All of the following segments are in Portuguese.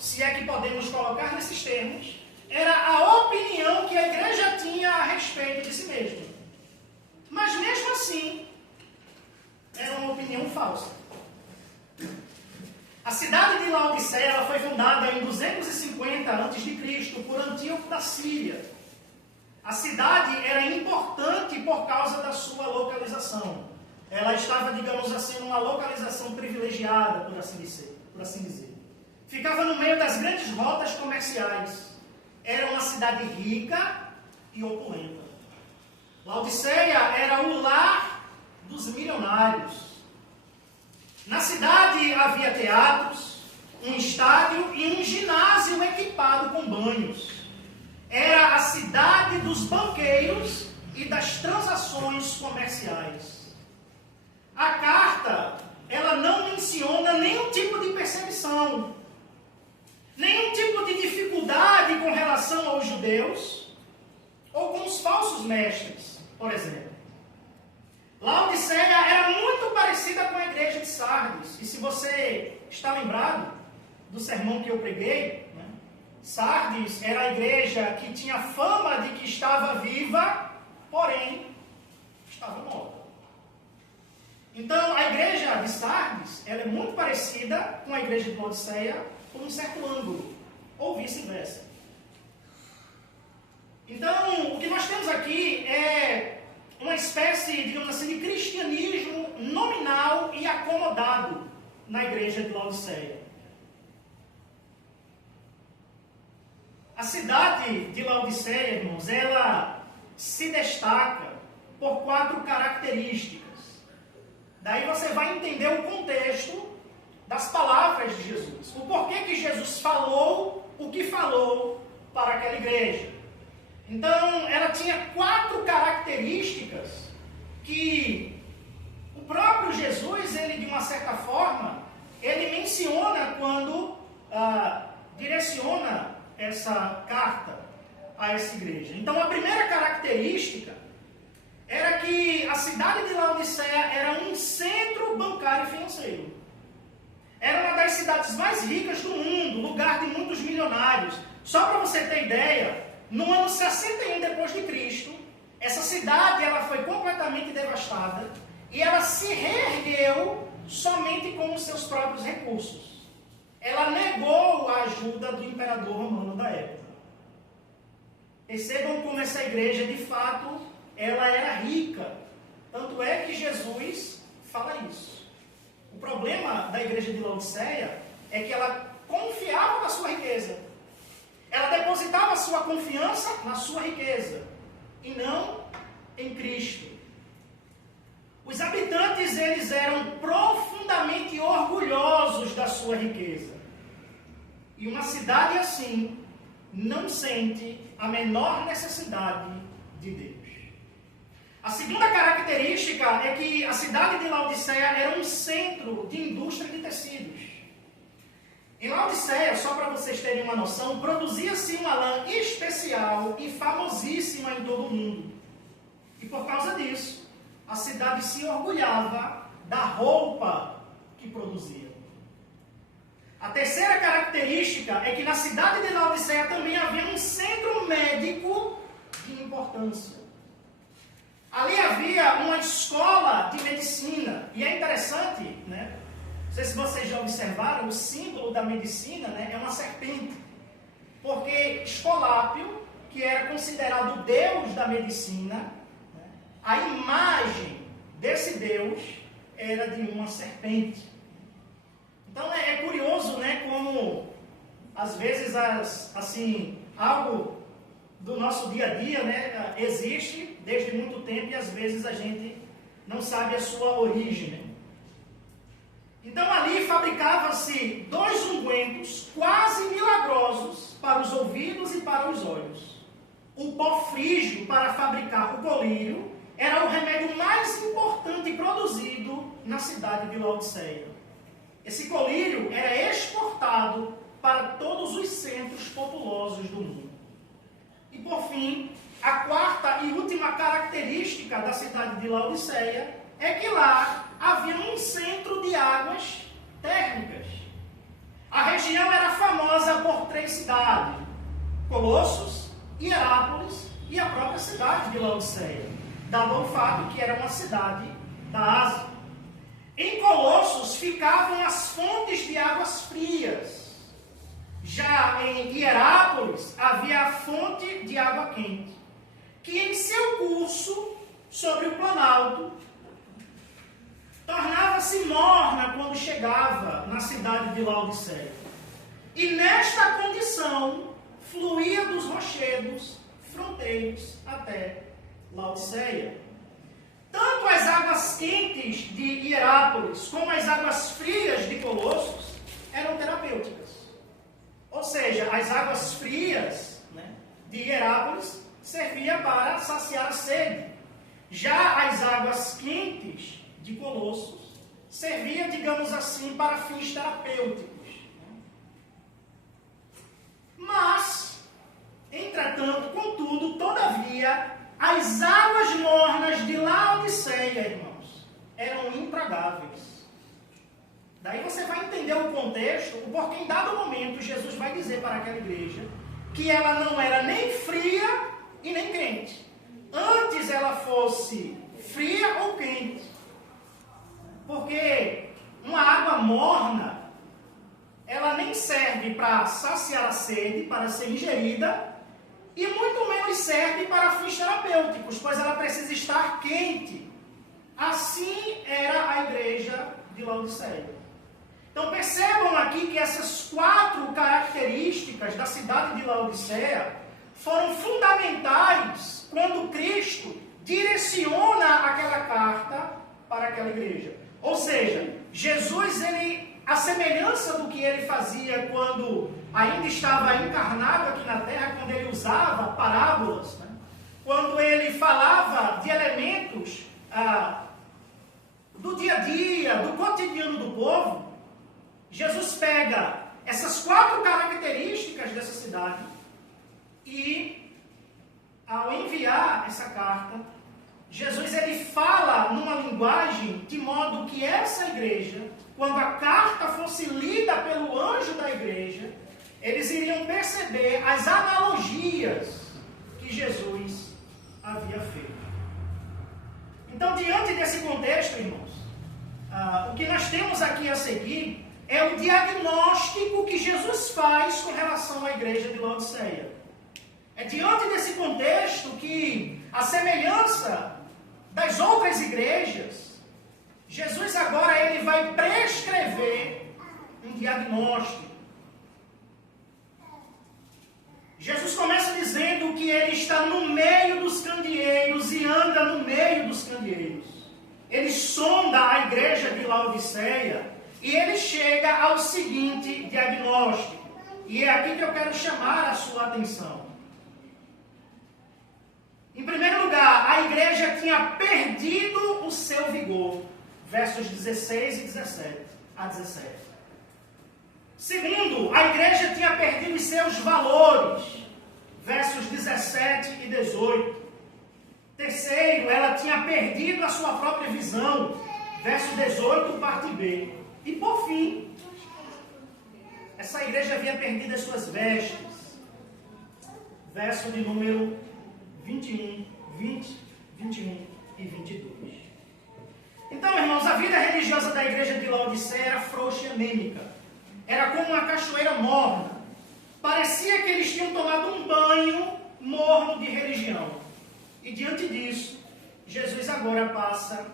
se é que podemos colocar nesses termos, era a opinião que a igreja tinha a respeito de si mesma. Mas mesmo assim, era uma opinião falsa. A cidade de Laodiceia ela foi fundada em 250 a.C. por Antíoco da Síria. A cidade era importante por causa da sua localização. Ela estava, digamos assim, numa localização privilegiada, por assim dizer. Ficava no meio das grandes rotas comerciais. Era uma cidade rica e opulenta. Laodiceia era o lar dos milionários. Na cidade havia teatros, um estádio e um ginásio equipado com banhos. Era a cidade dos banqueiros e das transações comerciais. A carta, ela não menciona nenhum tipo de perseguição, nenhum tipo de dificuldade com relação aos judeus ou com os falsos mestres, por exemplo. Laodiceia era muito parecida com a igreja de Sardes. E se você está lembrado do sermão que eu preguei, né? Sardes era a igreja que tinha fama de que estava viva, porém estava morta. Então, a igreja de Sardes ela é muito parecida com a igreja de Laodiceia por um certo ângulo, ou vice-versa. Então, o que nós temos aqui é uma espécie, digamos assim, de cristianismo nominal e acomodado na igreja de Laodiceia. A cidade de Laodiceia, irmãos, ela se destaca por 4 características. Daí você vai entender o contexto das palavras de Jesus. O porquê que Jesus falou o que falou para aquela igreja. Então, ela tinha 4 características que o próprio Jesus, ele de uma certa forma, ele menciona quando direciona essa carta a essa igreja. Então, a primeira característica era que a cidade de Laodiceia era um centro bancário e financeiro. Era uma das cidades mais ricas do mundo, lugar de muitos milionários. Só para você ter ideia, no ano 61 depois de Cristo, essa cidade ela foi completamente devastada e ela se reergueu somente com os seus próprios recursos. Ela negou a ajuda do imperador romano da época. Percebam como essa igreja, de fato, ela era rica. Tanto é que Jesus fala isso. O problema da igreja de Laodiceia é que ela confiava na sua riqueza. Ela depositava a sua confiança na sua riqueza e não em Cristo. Os habitantes, eles eram profundamente orgulhosos da sua riqueza. E uma cidade assim não sente a menor necessidade de Deus. A segunda característica é que a cidade de Laodiceia era um centro de indústria de tecidos. Em Laodiceia, só para vocês terem uma noção, produzia-se uma lã especial e famosíssima em todo o mundo. E por causa disso, a cidade se orgulhava da roupa que produzia. A terceira característica é que na cidade de Laodiceia também havia um centro médico de importância. Ali havia uma escola de medicina. E é interessante, né? Não sei se vocês já observaram, o símbolo da medicina, né, é uma serpente. Porque Escolápio, que era considerado o deus da medicina, né, a imagem desse deus era de uma serpente. Então é curioso, né, como às vezes algo do nosso dia a dia, né, existe desde muito tempo e às vezes a gente não sabe a sua origem, né? Então ali fabricava-se 2 ungüentos quase milagrosos para os ouvidos e para os olhos. O pó frígio para fabricar o colírio era o remédio mais importante produzido na cidade de Laodiceia. Esse colírio era exportado para todos os centros populosos do mundo. E por fim, a quarta e última característica da cidade de Laodiceia é que lá havia um centro de águas térmicas. A região era famosa três cidades: Colossos, Hierápolis e a própria cidade de Laodiceia, dado o fato que era uma cidade da Ásia. Em Colossos ficavam as fontes de águas frias. Já em Hierápolis havia a fonte de água quente, que em seu curso sobre o planalto tornava-se morna quando chegava na cidade de Laodiceia. E nesta condição fluía dos rochedos fronteiros até Laodiceia. Tanto as águas quentes de Hierápolis como as águas frias de Colossos eram terapêuticas. Ou seja, as águas frias, né, de Hierápolis servia para saciar a sede. Já as águas quentes de Colossos servia, digamos assim, para fins terapêuticos. Mas, entretanto, contudo, todavia, as águas mornas de Laodiceia, irmãos, eram intragáveis. Daí você vai entender o contexto, o porquê em dado momento Jesus vai dizer para aquela igreja que ela não era nem fria e nem quente. Antes ela fosse fria ou quente. Porque uma água morna, ela nem serve para saciar a sede, para ser ingerida, e muito menos serve para fins terapêuticos, pois ela precisa estar quente. Assim era a igreja de Laodiceia. Então percebam aqui que essas 4 características da cidade de Laodiceia foram fundamentais quando Cristo direciona aquela carta para aquela igreja. Ou seja, Jesus, a semelhança do que ele fazia quando ainda estava encarnado aqui na terra, quando ele usava parábolas, né? Quando ele falava de elementos do dia a dia, do cotidiano do povo, Jesus pega essas 4 características dessa cidade e, ao enviar essa carta, Jesus ele fala numa linguagem de modo que essa igreja, quando a carta fosse lida pelo anjo da igreja, eles iriam perceber as analogias que Jesus havia feito. Então, diante desse contexto, irmãos, o que nós temos aqui a seguir é o diagnóstico que Jesus faz com relação à igreja de Laodiceia. É diante desse contexto que, a semelhança das outras igrejas, Jesus agora ele vai prescrever um diagnóstico. Jesus começa dizendo que ele está no meio dos candeeiros e anda no meio dos candeeiros. Ele sonda a igreja de Laodiceia e ele chega ao seguinte diagnóstico. E é aqui que eu quero chamar a sua atenção. Em primeiro lugar, a igreja tinha perdido o seu vigor. Versos 16 e 17 a 17. Segundo, a igreja tinha perdido os seus valores. Versos 17 e 18. Terceiro, ela tinha perdido a sua própria visão. Verso 18, parte B. E por fim, essa igreja havia perdido as suas vestes. Verso de número 21, 20, 21 e 22. Então, irmãos, a vida religiosa da igreja de Laodiceia era frouxa e anêmica. Era como uma cachoeira morna. Parecia que eles tinham tomado um banho morno de religião. E diante disso, Jesus agora passa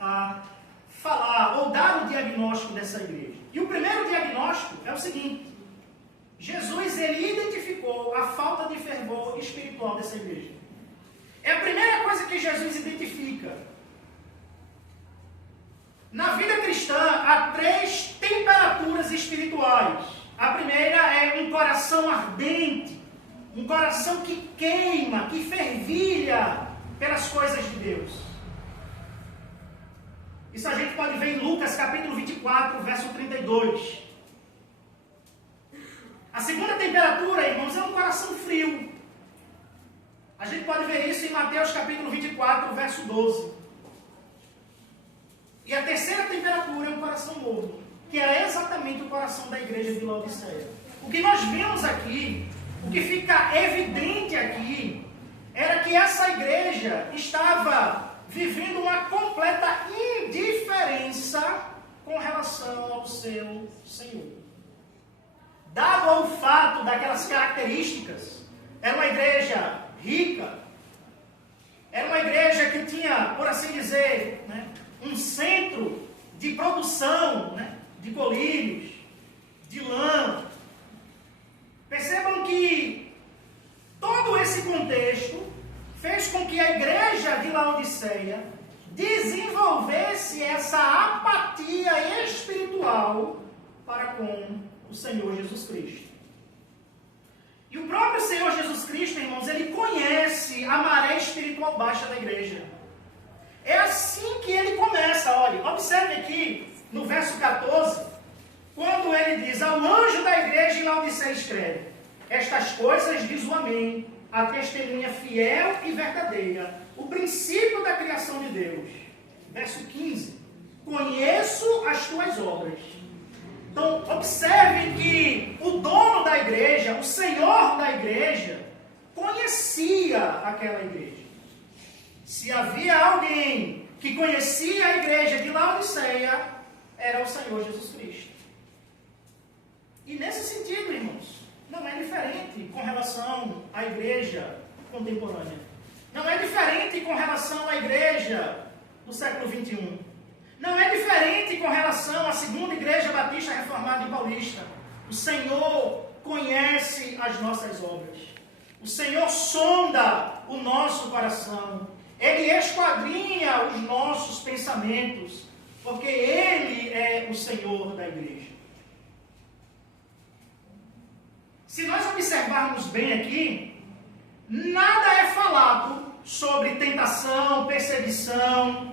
a falar ou dar o diagnóstico dessa igreja. E o primeiro diagnóstico é o seguinte: Jesus ele identificou a falta de fervor espiritual dessa igreja. É a primeira coisa que Jesus identifica. Na vida cristã há 3 temperaturas espirituais. A primeira é um coração ardente, um coração que queima, que fervilha pelas coisas de Deus. Isso a gente pode ver em Lucas capítulo 24, verso 32. A segunda temperatura, irmãos, é um coração frio. A gente pode ver isso em Mateus capítulo 24, verso 12. E a terceira temperatura é um coração morno, que era exatamente o coração da igreja de Laodiceia. o que nós vemos aqui, o que fica evidente aqui, era que essa igreja estava vivendo uma completa indiferença com relação ao seu Senhor. Dado ao fato daquelas características, era uma igreja rica, era uma igreja que tinha, por assim dizer, né, um centro de produção, né, de colírios, de lã. Percebam que todo esse contexto fez com que a igreja de Laodiceia desenvolvesse essa apatia espiritual para com o Senhor Jesus Cristo. E o próprio Senhor Jesus Cristo, irmãos, ele conhece a maré espiritual baixa da igreja. É assim que ele começa, olha, observe aqui no verso 14, quando ele diz: ao anjo da igreja em Laodiceia escreve: estas coisas diz o Amém, a testemunha fiel e verdadeira, o princípio da criação de Deus. Verso 15: conheço as tuas obras. Então, observe que o dono da igreja, o Senhor da igreja, conhecia aquela igreja. Se havia alguém que conhecia a igreja de Laodiceia, era o Senhor Jesus Cristo. E nesse sentido, irmãos, não é diferente com relação à igreja contemporânea. Não é diferente com relação à igreja do século XXI. Não é diferente com relação à segunda igreja batista reformada e paulista. O Senhor conhece as nossas obras. O Senhor sonda o nosso coração. Ele esquadrinha os nossos pensamentos, porque Ele é o Senhor da igreja. Se nós observarmos bem aqui, nada é falado sobre tentação, perseguição,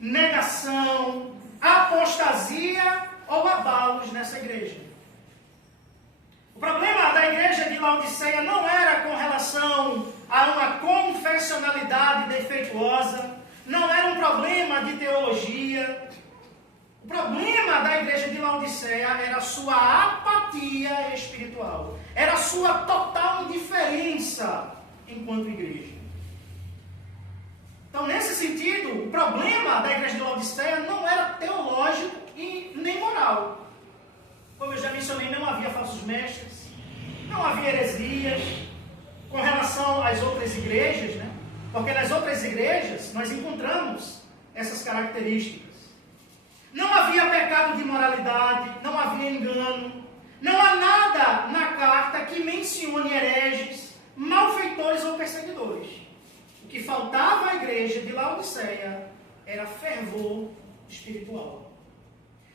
negação, apostasia ou abalos nessa igreja. O problema da igreja de Laodiceia não era com relação a uma confessionalidade defeituosa, não era um problema de teologia. O problema da igreja de Laodiceia era a sua apatia espiritual, era a sua total indiferença enquanto igreja. Então, nesse sentido, o problema da igreja de Laodiceia não era teológico e nem moral. Como eu já mencionei, não havia falsos mestres, não havia heresias com relação às outras igrejas, né? Porque nas outras igrejas nós encontramos essas características. Não havia pecado de imoralidade, não havia engano, não há nada na carta que mencione hereges, malfeitores ou perseguidores. O que faltava à igreja de Laodiceia era fervor espiritual.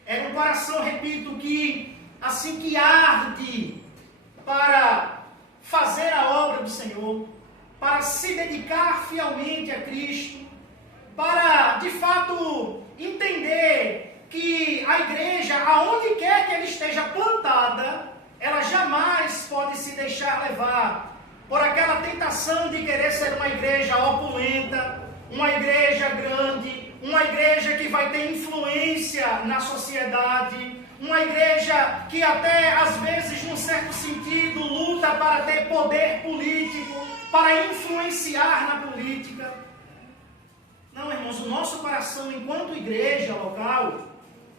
Era um coração, repito, que assim que arde para fazer a obra do Senhor, para se dedicar fielmente a Cristo, para, de fato, entender que a igreja, aonde quer que ela esteja plantada, ela jamais pode se deixar levar por aquela tentação de querer ser uma igreja opulenta, uma igreja grande, uma igreja que vai ter influência na sociedade, uma igreja que até, às vezes, num certo sentido, luta para ter poder político, para influenciar na política. Não, irmãos, o nosso coração enquanto igreja local,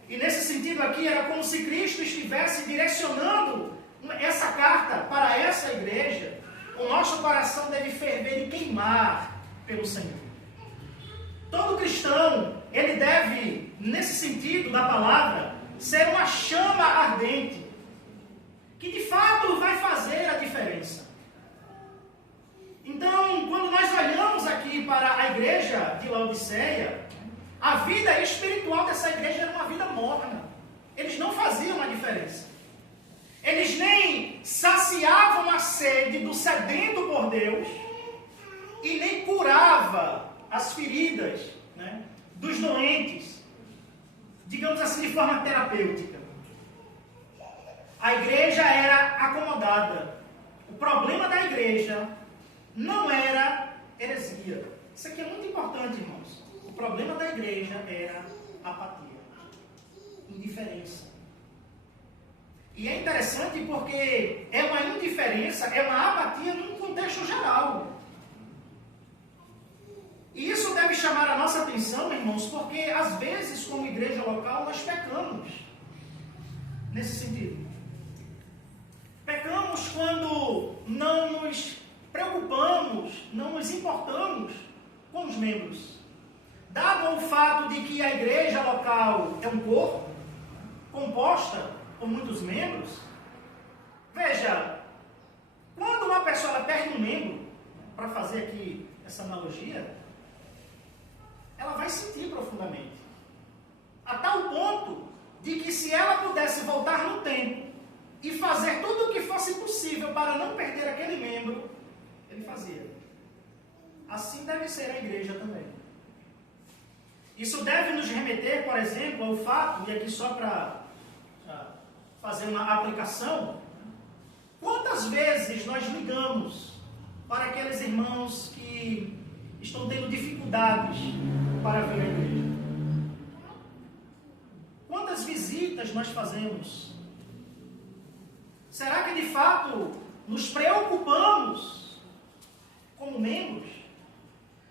e nesse sentido aqui era como se Cristo estivesse direcionando essa carta para essa igreja. O nosso coração deve ferver e queimar pelo Senhor. Todo cristão, ele deve, nesse sentido da palavra, ser uma chama ardente, que de fato vai fazer a diferença. Então, quando nós olhamos aqui para a igreja de Laodiceia, a vida espiritual dessa igreja era uma vida morna. Eles não faziam a diferença. Eles nem saciavam a sede do sedento por Deus e nem curava as feridas, né, dos doentes, digamos assim, de forma terapêutica. A igreja era acomodada. O problema da igreja não era heresia. Isso aqui é muito importante, irmãos. O problema da igreja era apatia, indiferença. E é interessante porque é uma indiferença, é uma apatia num contexto geral. E isso deve chamar a nossa atenção, irmãos, porque às vezes, como igreja local, nós pecamos nesse sentido. Pecamos quando não nos preocupamos, não nos importamos com os membros. Dado o fato de que a igreja local é um corpo, composta por muitos membros, veja, quando uma pessoa perde um membro, para fazer aqui essa analogia, ela vai sentir profundamente. A tal ponto de que se ela pudesse voltar no tempo e fazer tudo o que fosse possível para não perder aquele membro, ele fazia. Assim deve ser a igreja também. Isso deve nos remeter, por exemplo, ao fato, e aqui só para fazer uma aplicação, quantas vezes nós ligamos para aqueles irmãos que estão tendo dificuldades para vir à igreja? Quantas visitas nós fazemos? Será que de fato nos preocupamos como membros?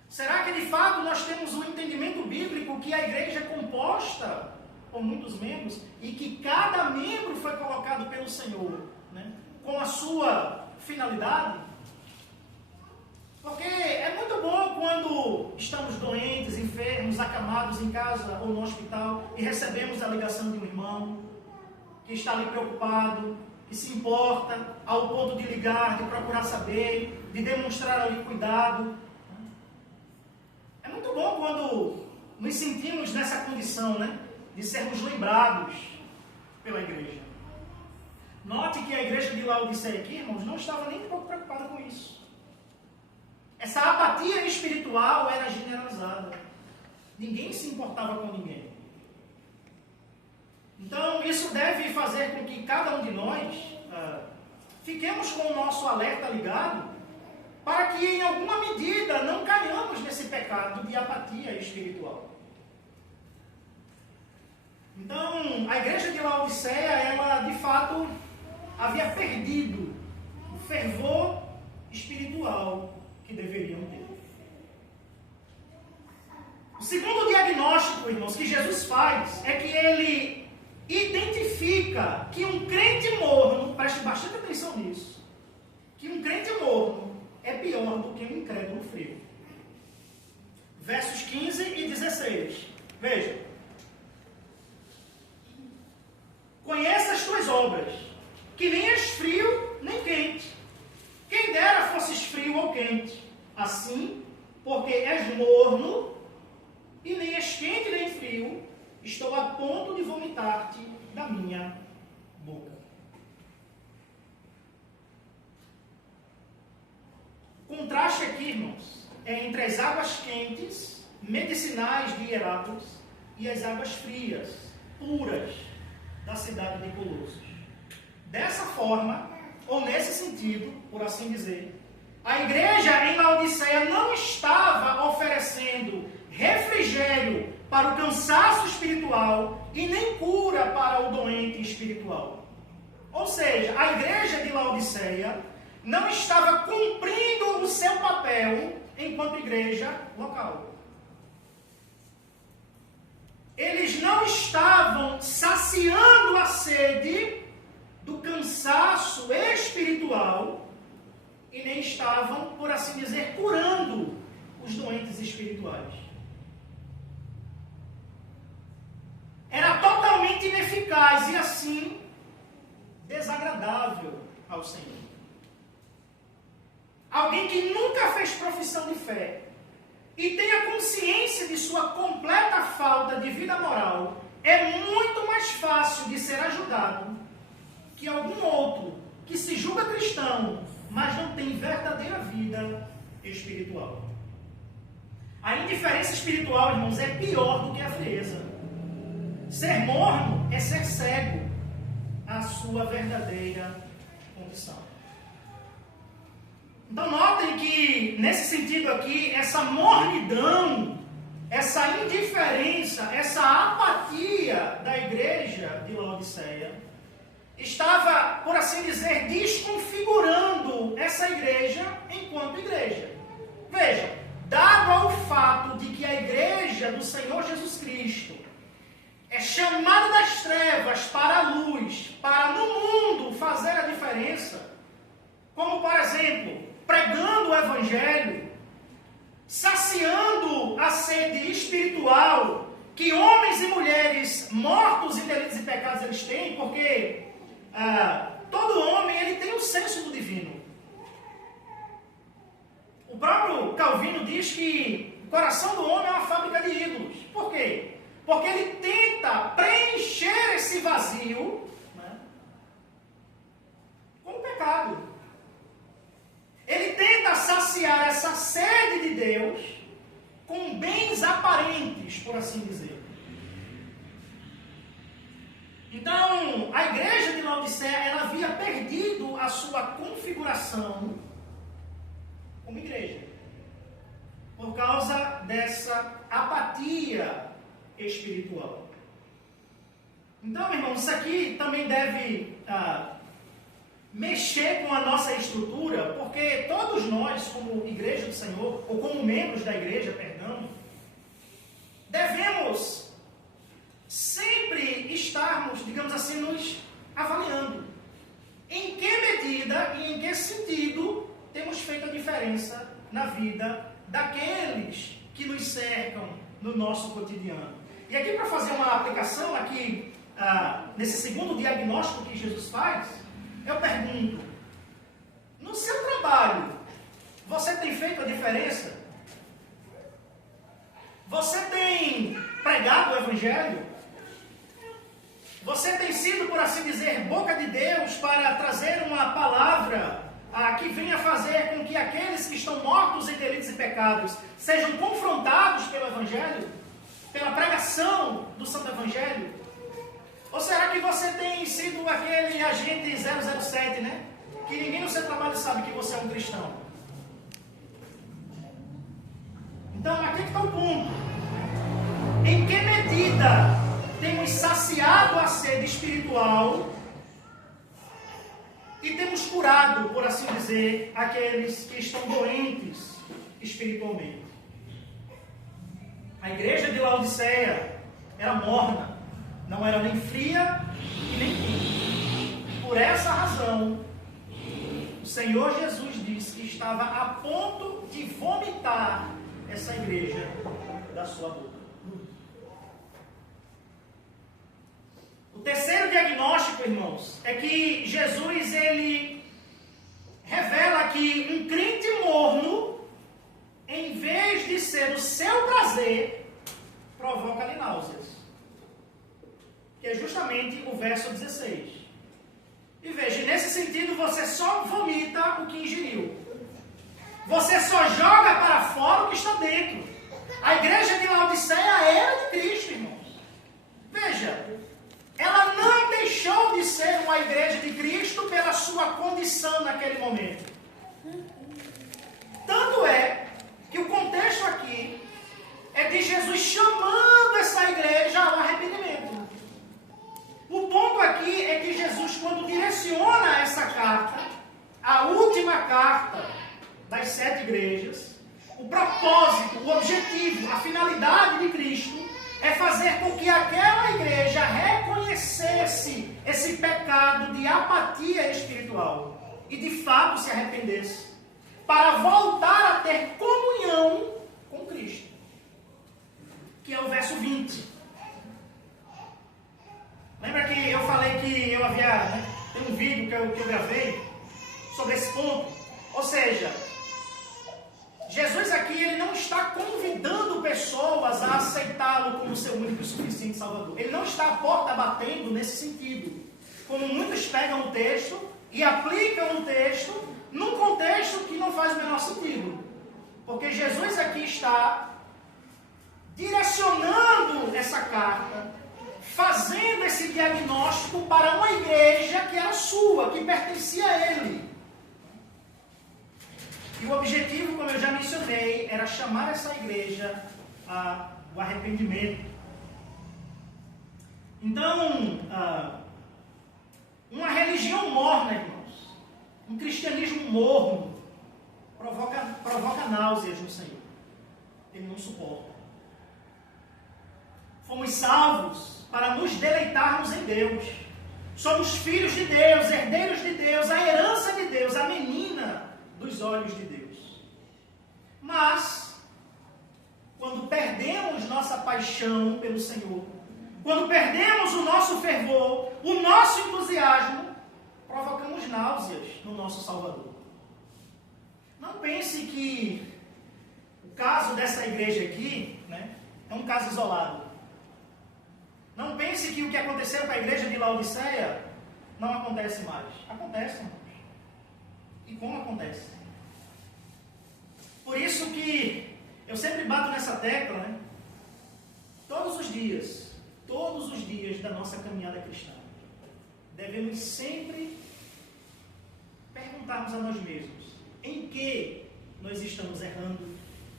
Será que de fato nós temos um entendimento bíblico que a igreja é composta por muitos membros e que cada membro foi colocado pelo Senhor, né, com a sua finalidade? Porque é muito bom quando estamos doentes, enfermos, acamados em casa ou no hospital e recebemos a ligação de um irmão que está ali preocupado, que se importa ao ponto de ligar, de procurar saber, de demonstrar ali cuidado. É muito bom quando nos sentimos nessa condição, né, de sermos lembrados pela igreja. Note que a igreja de Laodiceia aqui, irmãos, não estava nem um pouco preocupada com isso. Essa apatia espiritual era generalizada. Ninguém se importava com ninguém. Então, isso deve fazer com que cada um de nós fiquemos com o nosso alerta ligado, para que, em alguma medida, não caiamos nesse pecado de apatia espiritual. Então, a igreja de Laodiceia, ela, de fato, havia perdido o fervor espiritual que deveriam ter. O segundo diagnóstico, irmãos, que Jesus faz é que ele identifica que um crente morno, preste bastante atenção nisso, que um crente morno é pior do que um incrédulo frio. Versos 15 e 16. Veja. Conheça as tuas obras, que nem és frio nem quente. Quem dera fosses frio ou quente. Assim, porque és morno, e nem és quente nem frio, estou a ponto de vomitar-te da minha boca. O contraste aqui, irmãos, é entre as águas quentes, medicinais de Hierápolis, e as águas frias, puras, da cidade de Colossos. Dessa forma, ou nesse sentido, por assim dizer, a igreja em Laodiceia não estava oferecendo refrigério para o cansaço espiritual e nem cura para o doente espiritual. Ou seja, a igreja de Laodiceia não estava cumprindo o seu papel enquanto igreja local. Eles não estavam saciando a sede do cansaço espiritual e nem estavam, por assim dizer, curando os doentes espirituais. Era totalmente ineficaz e assim desagradável ao Senhor. Alguém que nunca fez profissão de fé e tenha consciência de sua completa falta de vida moral, é muito mais fácil de ser ajudado que algum outro que se julga cristão, mas não tem verdadeira vida espiritual. A indiferença espiritual, irmãos, é pior do que a frieza. Ser morno é ser cego à sua verdadeira condição. Então notem que, nesse sentido aqui, essa mornidão, essa indiferença, essa apatia da igreja de Laodiceia estava, por assim dizer, desconfigurando essa igreja enquanto igreja. Veja, dado ao fato de que a igreja do Senhor Jesus Cristo é chamada das trevas para a luz, para no mundo fazer a diferença, como, por exemplo, pregando o Evangelho, saciando a sede espiritual que homens e mulheres mortos em delitos e pecados eles têm, porque todo homem ele tem um senso do divino. O próprio Calvino diz que o coração do homem é uma fábrica de ídolos. Por quê? Porque ele tenta preencher esse vazio, né, com o pecado. Ele tenta saciar essa sede de Deus com bens aparentes, por assim dizer. Então, a igreja de Laodiceia, ela havia perdido a sua configuração como igreja, por causa dessa apatia espiritual. Então, irmãos, isso aqui também deve mexer com a nossa estrutura, porque todos nós, como igreja do Senhor, ou como membros da igreja, perdão, devemos sempre estarmos, digamos assim, nos avaliando. Em que medida e em que sentido temos feito a diferença na vida daqueles que nos cercam no nosso cotidiano. E aqui, para fazer uma aplicação, aqui nesse segundo diagnóstico que Jesus faz, eu pergunto, no seu trabalho, você tem feito a diferença? Você tem pregado o Evangelho? Você tem sido, por assim dizer, boca de Deus para trazer uma palavra que venha fazer com que aqueles que estão mortos em delitos e pecados sejam confrontados pelo Evangelho? Pela pregação do Santo Evangelho? Ou será que você tem sido aquele agente 007, né? Que ninguém no seu trabalho sabe que você é um cristão? Então, aqui que está o ponto. Em que medida temos saciado a sede espiritual e temos curado, por assim dizer, aqueles que estão doentes espiritualmente? A igreja de Laodiceia era morna, não era nem fria e nem quente. Por essa razão, o Senhor Jesus disse que estava a ponto de vomitar essa igreja da sua boca. O terceiro diagnóstico, irmãos, é que Jesus ele revela que um crente morno, em vez de ser o seu prazer, provoca-lhe náuseas. Que é justamente o verso 16. E veja, nesse sentido, você só vomita o que ingeriu. Você só joga para fora o que está dentro. A igreja de Laodiceia era de Cristo, irmãos. Veja, ela não deixou de ser uma igreja de Cristo pela sua condição naquele momento. Tanto é que o contexto aqui é de Jesus chamando essa igreja ao arrependimento. O ponto aqui é que Jesus, quando direciona essa carta, a última carta das 7 igrejas, o propósito, o objetivo, a finalidade de Cristo é fazer com que aquela igreja reconhecesse esse pecado de apatia espiritual e de fato se arrependesse, para voltar a ter comunhão com Cristo, que é o verso 20. Lembra que eu falei que eu havia, tem um vídeo que eu gravei sobre esse ponto? Ou seja, Jesus aqui ele não está convidando pessoas a aceitá-lo como seu único e suficiente Salvador. Ele não está a porta batendo nesse sentido. Como muitos pegam o texto e aplicam o texto num contexto que não faz o menor sentido. Porque Jesus aqui está direcionando essa carta, fazendo esse diagnóstico para uma igreja que era sua, que pertencia a ele. E o objetivo, como eu já mencionei, era chamar essa igreja ao arrependimento. Então, Uma religião morna, irmãos. Um cristianismo morno. Provoca náuseas no Senhor. Ele não suporta. Fomos salvos para nos deleitarmos em Deus. Somos filhos de Deus, herdeiros de Deus, a herança de Deus, a menina dos olhos de Deus. Mas, quando perdemos nossa paixão pelo Senhor, quando perdemos o nosso fervor, o nosso entusiasmo, provocamos náuseas no nosso Salvador. Não pense que o caso dessa igreja aqui, né, é um caso isolado. Não pense que o que aconteceu com a igreja de Laodiceia não acontece mais. Acontece, irmãos. E como acontece? Por isso que eu sempre bato nessa tecla, né? Todos os dias da nossa caminhada cristã, devemos sempre perguntarmos a nós mesmos: em que nós estamos errando?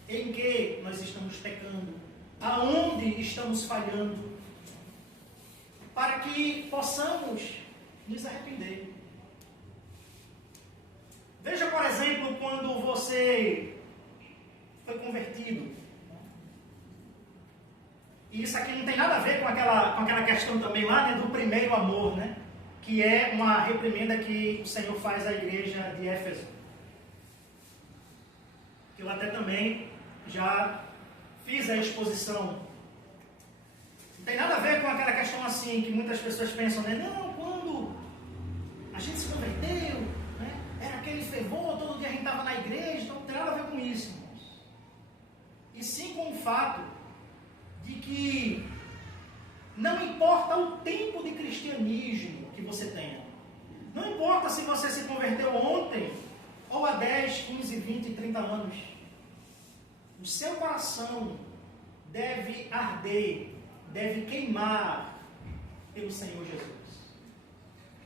Em que nós estamos pecando? Aonde estamos falhando? Para que possamos nos arrepender. Veja, por exemplo, quando você foi convertido. E isso aqui não tem nada a ver com aquela questão também lá, né, do primeiro amor, né? Que é uma reprimenda que o Senhor faz à igreja de Éfeso. Que eu até também já fiz a exposição. Não tem nada a ver com aquela questão assim, que muitas pessoas pensam, né? Não, quando a gente se converteu, né, era aquele fervor, todo dia a gente estava na igreja, então não tem nada a ver com isso, irmãos. E sim com o fato de que não importa o tempo de cristianismo que você tenha. Não importa se você se converteu ontem, ou há 10, 15, 20, 30 anos. O seu coração deve arder, deve queimar pelo Senhor Jesus.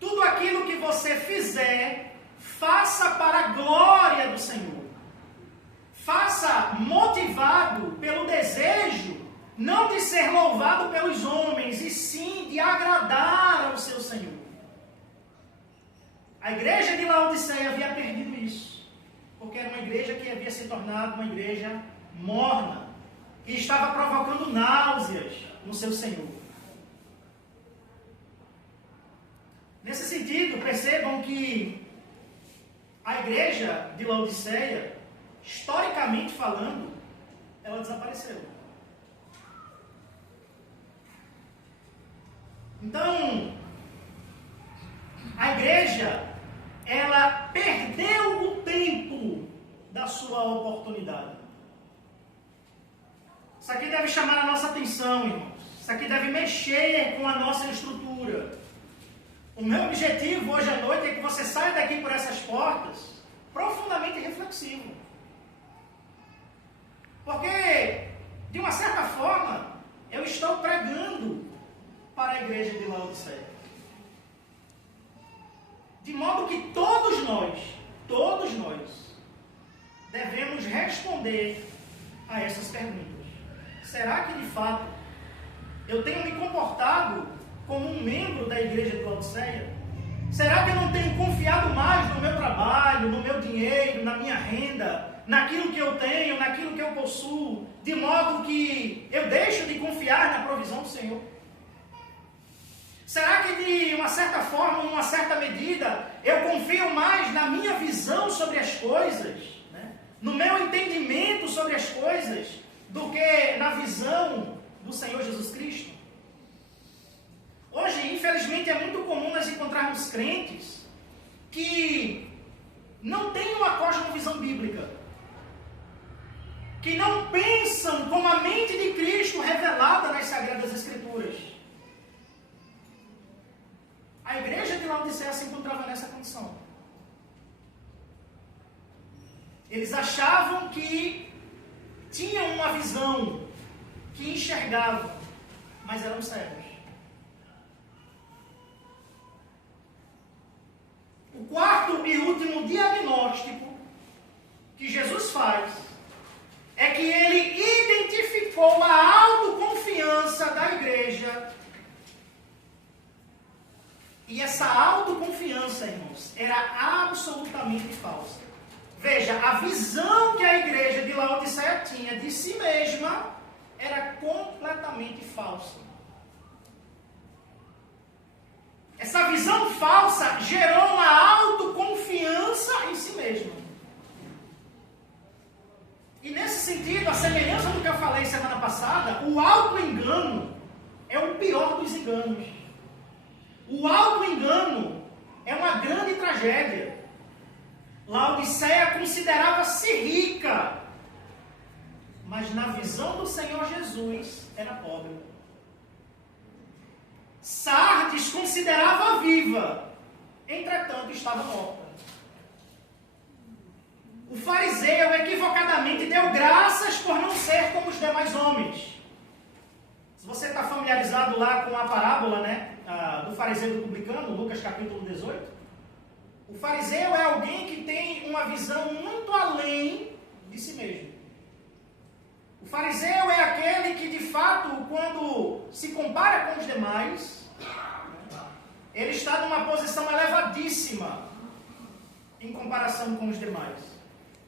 Tudo aquilo que você fizer, faça para a glória do Senhor. Faça motivado pelo desejo, não de ser louvado pelos homens, e sim de agradar ao seu Senhor. A igreja de Laodiceia havia perdido isso, porque era uma igreja que havia se tornado uma igreja morna, que estava provocando náuseas no seu Senhor. Nesse sentido, percebam que a igreja de Laodiceia, historicamente falando, ela desapareceu. Então, a igreja, ela perdeu o tempo da sua oportunidade. Isso aqui deve chamar a nossa atenção, irmãos. Isso aqui deve mexer com a nossa estrutura. O meu objetivo hoje à noite é que você saia daqui por essas portas profundamente reflexivo. Porque, de uma certa forma, eu estou pregando para a igreja de Laodiceia. De modo que todos nós, devemos responder a essas perguntas. Será que, de fato, eu tenho me comportado como um membro da igreja de Laodiceia? Será que eu não tenho confiado mais no meu trabalho, no meu dinheiro, na minha renda, naquilo que eu tenho, naquilo que eu possuo, de modo que eu deixo de confiar na provisão do Senhor? Será que de uma certa forma, numa certa medida, eu confio mais na minha visão sobre as coisas, né? No meu entendimento sobre as coisas, do que na visão do Senhor Jesus Cristo? Hoje, infelizmente, é muito comum nós encontrarmos crentes que não têm uma cosmovisão bíblica, que não pensam com a mente de Cristo revelada nas Sagradas Escrituras. A igreja de Laodiceia se encontrava nessa condição. Eles achavam que tinham uma visão, que enxergavam, mas eram cegos. O quarto e último diagnóstico que Jesus faz é que ele identificou a autoconfiança da igreja E essa autoconfiança, irmãos, era absolutamente falsa. Veja, a visão que a igreja de Laodiceia tinha de si mesma era completamente falsa. Essa visão falsa gerou uma autoconfiança em si mesma. E nesse sentido, a semelhança do que eu falei semana passada, o auto-engano é o pior dos enganos. O auto-engano é uma grande tragédia. Laodiceia considerava-se rica, mas na visão do Senhor Jesus era pobre. Sardes considerava viva, entretanto estava morta. O fariseu equivocadamente deu graças por não ser como os demais homens. Se você está familiarizado lá com a parábola, do fariseu e do publicano, Lucas capítulo 18, o fariseu é alguém que tem uma visão muito além de si mesmo. O fariseu é aquele que, de fato, quando se compara com os demais, ele está numa posição elevadíssima em comparação com os demais.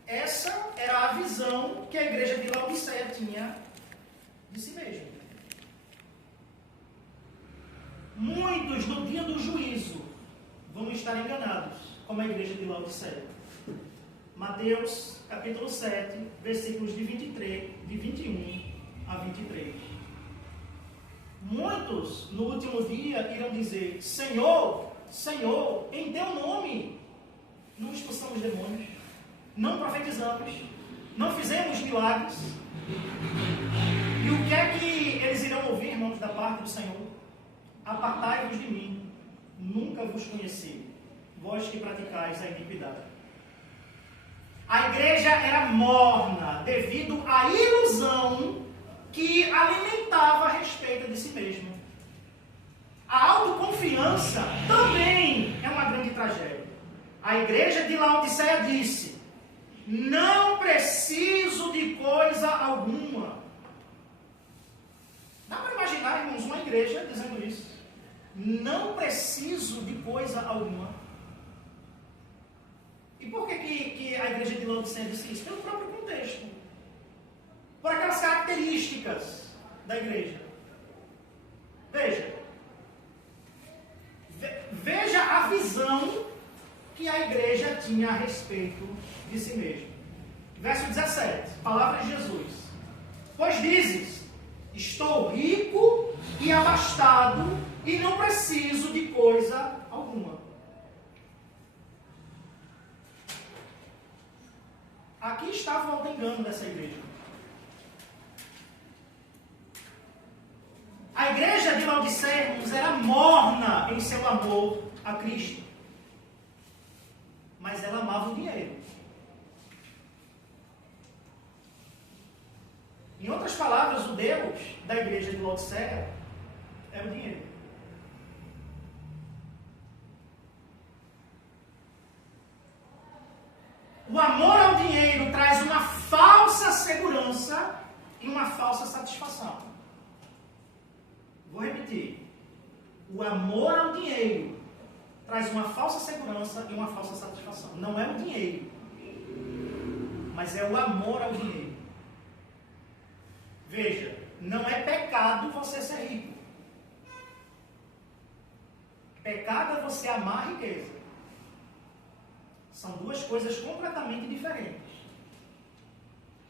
Essa era a visão que a igreja de Laodiceia tinha de si mesma. Muitos, no dia do juízo, vão estar enganados, como a igreja de Laodiceia. Mateus, capítulo 7, versículos de 21 a 23. Muitos, no último dia, irão dizer: Senhor, Senhor, em teu nome não expulsamos demônios, não profetizamos, não fizemos milagres. E o que é que eles irão ouvir, irmãos, da parte do Senhor? Apartai-vos de mim, nunca vos conheci, vós que praticais a iniquidade. A igreja era morna devido à ilusão que alimentava a respeito de si mesma. A autoconfiança também é uma grande tragédia. A igreja de Laodiceia disse: não preciso de coisa alguma. Dá para imaginar, irmãos, uma igreja dizendo isso? Não preciso de coisa alguma. E por que a igreja de Laodiceia disse isso? Pelo próprio contexto. Por aquelas características da igreja. Veja a visão que a igreja tinha a respeito de si mesma. Verso 17, palavra de Jesus. Pois dizes: estou rico e abastado e não preciso de coisa alguma. Aqui está o auto-engano dessa igreja. A igreja de Laodiceia era morna em seu amor a Cristo. Mas ela amava o dinheiro. Em outras palavras, o Deus da igreja de Laodiceia é o dinheiro. O amor ao dinheiro traz uma falsa segurança e uma falsa satisfação. Vou repetir. O amor ao dinheiro traz uma falsa segurança e uma falsa satisfação. Não é o dinheiro, mas é o amor ao dinheiro. Veja, não é pecado você ser rico. Pecado é você amar a riqueza. São duas coisas completamente diferentes.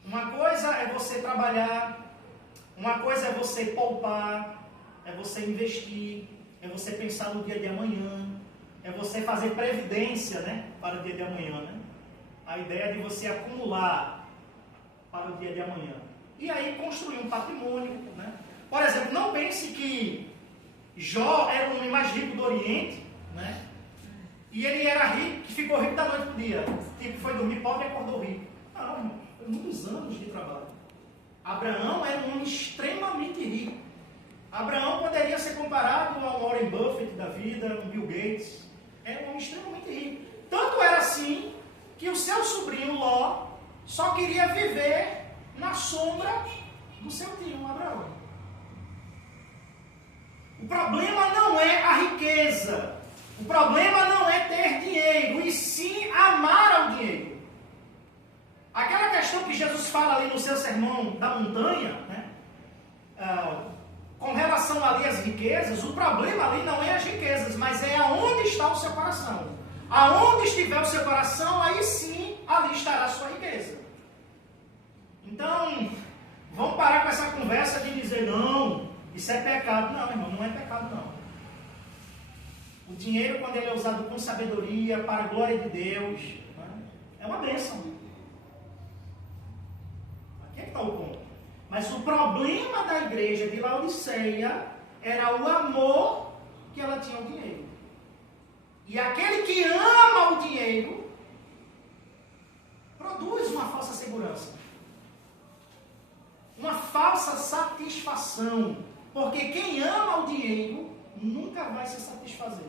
Uma coisa é você trabalhar, uma coisa é você poupar, é você investir, é você pensar no dia de amanhã, é você fazer previdência, para o dia de amanhã. A ideia é de você acumular para o dia de amanhã. E aí construir um patrimônio. Por exemplo, não pense que Jó era o homem mais rico do Oriente, e ele era rico, que ficou rico da noite para o dia. Tipo, foi dormir pobre e acordou rico. Não, irmão, foi muitos anos de trabalho. Abraão era um homem extremamente rico. Abraão poderia ser comparado a um Warren Buffett da vida, um Bill Gates. Era um homem extremamente rico. Tanto era assim que o seu sobrinho Ló só queria viver na sombra do seu tio Abraão. O problema não é a riqueza. O problema não é ter dinheiro, e sim amar ao dinheiro. Aquela questão que Jesus fala ali no seu sermão da montanha, né? Com relação ali às riquezas, o problema ali não é as riquezas, mas é aonde está o seu coração. Aonde estiver o seu coração, aí sim, ali estará a sua riqueza. Então, vamos parar com essa conversa de dizer, não, isso é pecado. Não, irmão, não é pecado, não. O dinheiro, quando ele é usado com sabedoria, para a glória de Deus, né, é uma bênção. Aqui é que está o ponto. Mas o problema da igreja de Laodiceia era o amor que ela tinha ao dinheiro. E aquele que ama o dinheiro produz uma falsa segurança. Uma falsa satisfação. Porque quem ama o dinheiro nunca vai se satisfazer.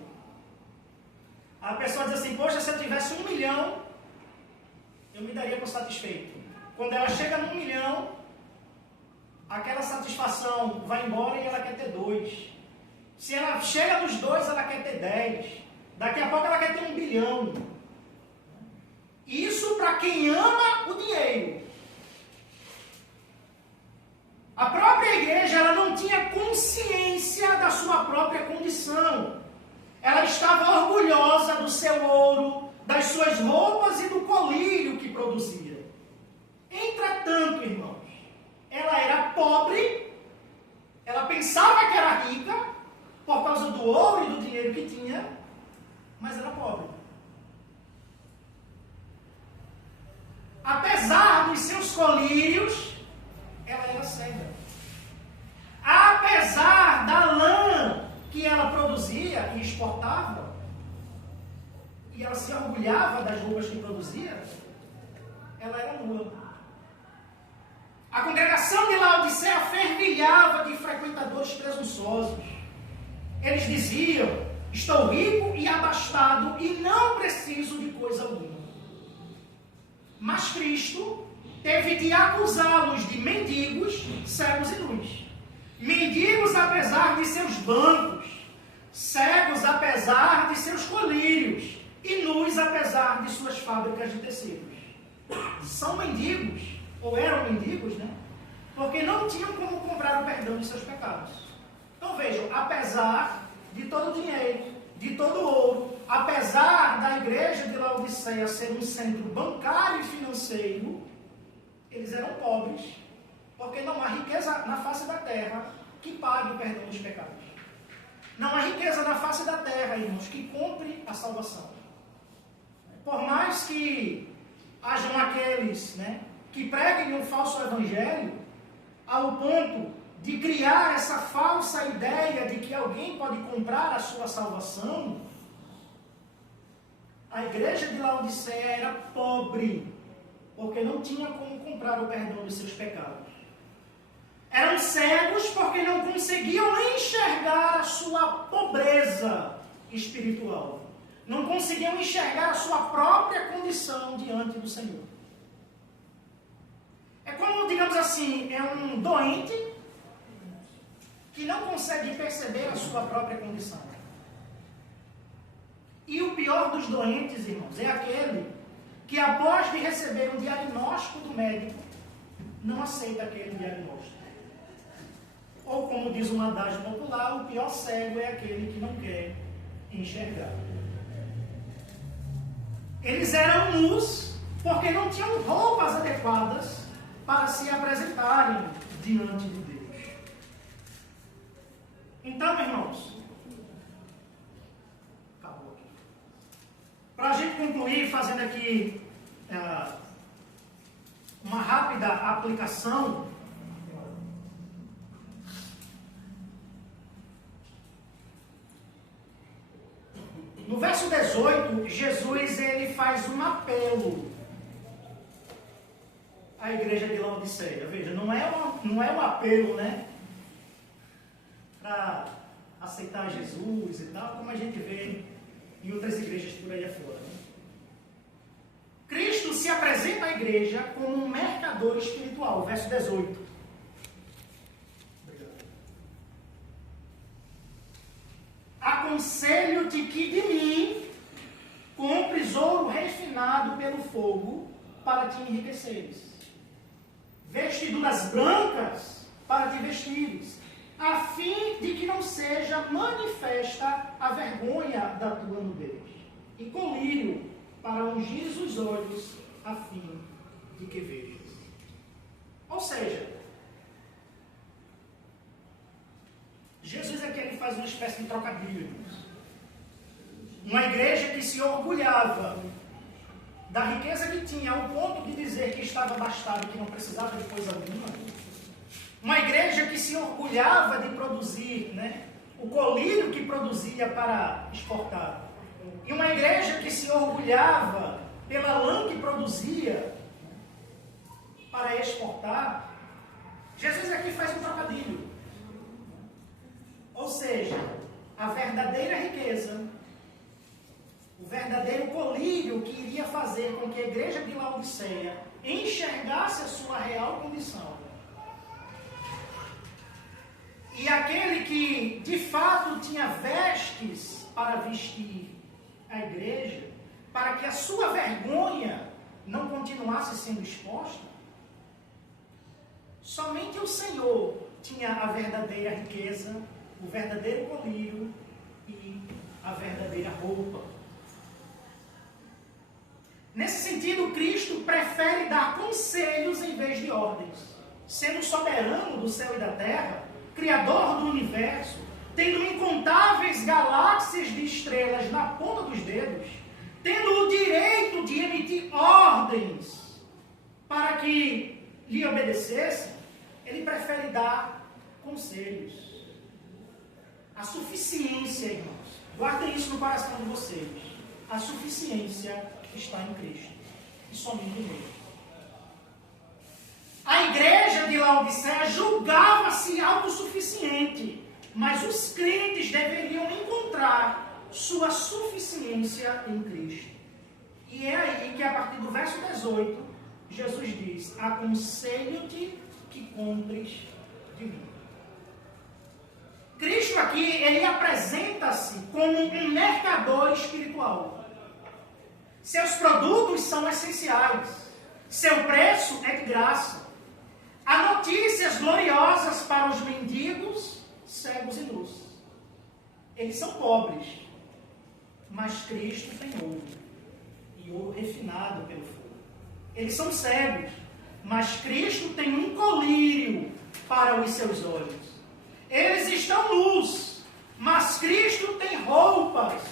A pessoa diz assim, poxa, se eu tivesse 1 milhão, eu me daria por satisfeito. Quando ela chega no 1 milhão, aquela satisfação vai embora e ela quer ter 2. Se ela chega nos 2, ela quer ter 10. Daqui a pouco ela quer ter 1 bilhão. Isso para quem ama o dinheiro. A própria igreja, ela não tinha consciência da sua própria condição. Ela estava orgulhosa do seu ouro, das suas roupas e do colírio que produzia. Entretanto, irmãos, ela era pobre, ela pensava que era rica, por causa do ouro e do dinheiro que tinha, mas era pobre. Apesar dos seus colírios, ela era cega. Apesar da lã que ela produzia e exportava, e ela se orgulhava das roupas que produzia, ela era nua. A congregação de Laodiceia fervilhava de frequentadores presunçosos. Eles diziam, estou rico e abastado e não preciso de coisa alguma. Mas Cristo teve de acusá-los de mendigos, cegos e nus. Mendigos apesar de seus bancos, cegos apesar de seus colírios e nus apesar de suas fábricas de tecidos. São mendigos, ou eram mendigos, né? Porque não tinham como comprar o perdão de seus pecados. Então vejam, apesar de todo o dinheiro, de todo o ouro, apesar da igreja de Laodiceia ser um centro bancário e financeiro, eles eram pobres, porque não há riqueza na face da terra que pague o perdão dos pecados. Não há riqueza na face da terra, irmãos, que compre a salvação. Por mais que hajam aqueles, né, que preguem um falso evangelho, ao ponto de criar essa falsa ideia de que alguém pode comprar a sua salvação, a igreja de Laodiceia era pobre, porque não tinha como comprar o perdão de seus pecados. Eram cegos porque não conseguiam enxergar a sua pobreza espiritual. Não conseguiam enxergar a sua própria condição diante do Senhor. É como, digamos assim, é um doente que não consegue perceber a sua própria condição. E o pior dos doentes, irmãos, é aquele que após de receber um diagnóstico do médico, não aceita aquele diagnóstico. Ou como diz um adágio popular, o pior cego é aquele que não quer enxergar. Eles eram nus porque não tinham roupas adequadas para se apresentarem diante de Deus. Então, irmãos, acabou aqui. Para a gente concluir, fazendo aqui uma rápida aplicação, no verso 18, Jesus ele faz um apelo à igreja de Laodiceia. Veja, não é um apelo, né, para aceitar Jesus e tal, como a gente vê em outras igrejas por aí afora. Né? Cristo se apresenta à igreja como um mercador espiritual, verso 18. Aconselho-te que de mim fogo para te enriqueceres. Vestiduras brancas para te vestires, a fim de que não seja manifesta a vergonha da tua nudez. E colírio para ungires os olhos, a fim de que vejas. Ou seja, Jesus aqui ele faz uma espécie de trocadilho. Uma igreja que se orgulhava da riqueza que tinha, ao ponto de dizer que estava abastada e que não precisava de coisa alguma. Uma igreja que se orgulhava de produzir, o colírio que produzia para exportar. E uma igreja que se orgulhava pela lã que produzia para exportar. Jesus aqui faz um trocadilho. Ou seja, a verdadeira riqueza, o verdadeiro colírio que iria fazer com que a igreja de Laodiceia enxergasse a sua real condição. E aquele que de fato tinha vestes para vestir a igreja, para que a sua vergonha não continuasse sendo exposta, somente o Senhor tinha a verdadeira riqueza, o verdadeiro colírio e a verdadeira roupa. Nesse sentido, Cristo prefere dar conselhos em vez de ordens. Sendo soberano do céu e da terra, Criador do universo, tendo incontáveis galáxias de estrelas na ponta dos dedos, tendo o direito de emitir ordens para que lhe obedecessem, ele prefere dar conselhos. A suficiência, irmãos, guardem isso no coração de vocês. A suficiência está em Cristo e somente nele. A igreja de Laodiceia julgava-se autossuficiente, mas os crentes deveriam encontrar sua suficiência em Cristo. E é aí que, a partir do verso 18, Jesus diz: aconselho-te que compres de mim. Cristo aqui, ele apresenta-se como um mercador espiritual. Seus produtos são essenciais. Seu preço é de graça. Há notícias gloriosas para os mendigos, cegos e nus. Eles são pobres, mas Cristo tem ouro, e ouro refinado pelo fogo. Eles são cegos, mas Cristo tem um colírio para os seus olhos. Eles estão nus, mas Cristo tem roupas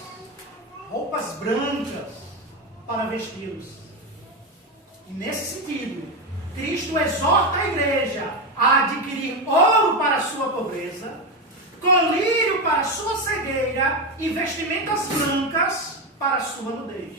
brancas para vesti-los. E nesse sentido, Cristo exorta a igreja a adquirir ouro para a sua pobreza, colírio para a sua cegueira e vestimentas brancas para a sua nudez.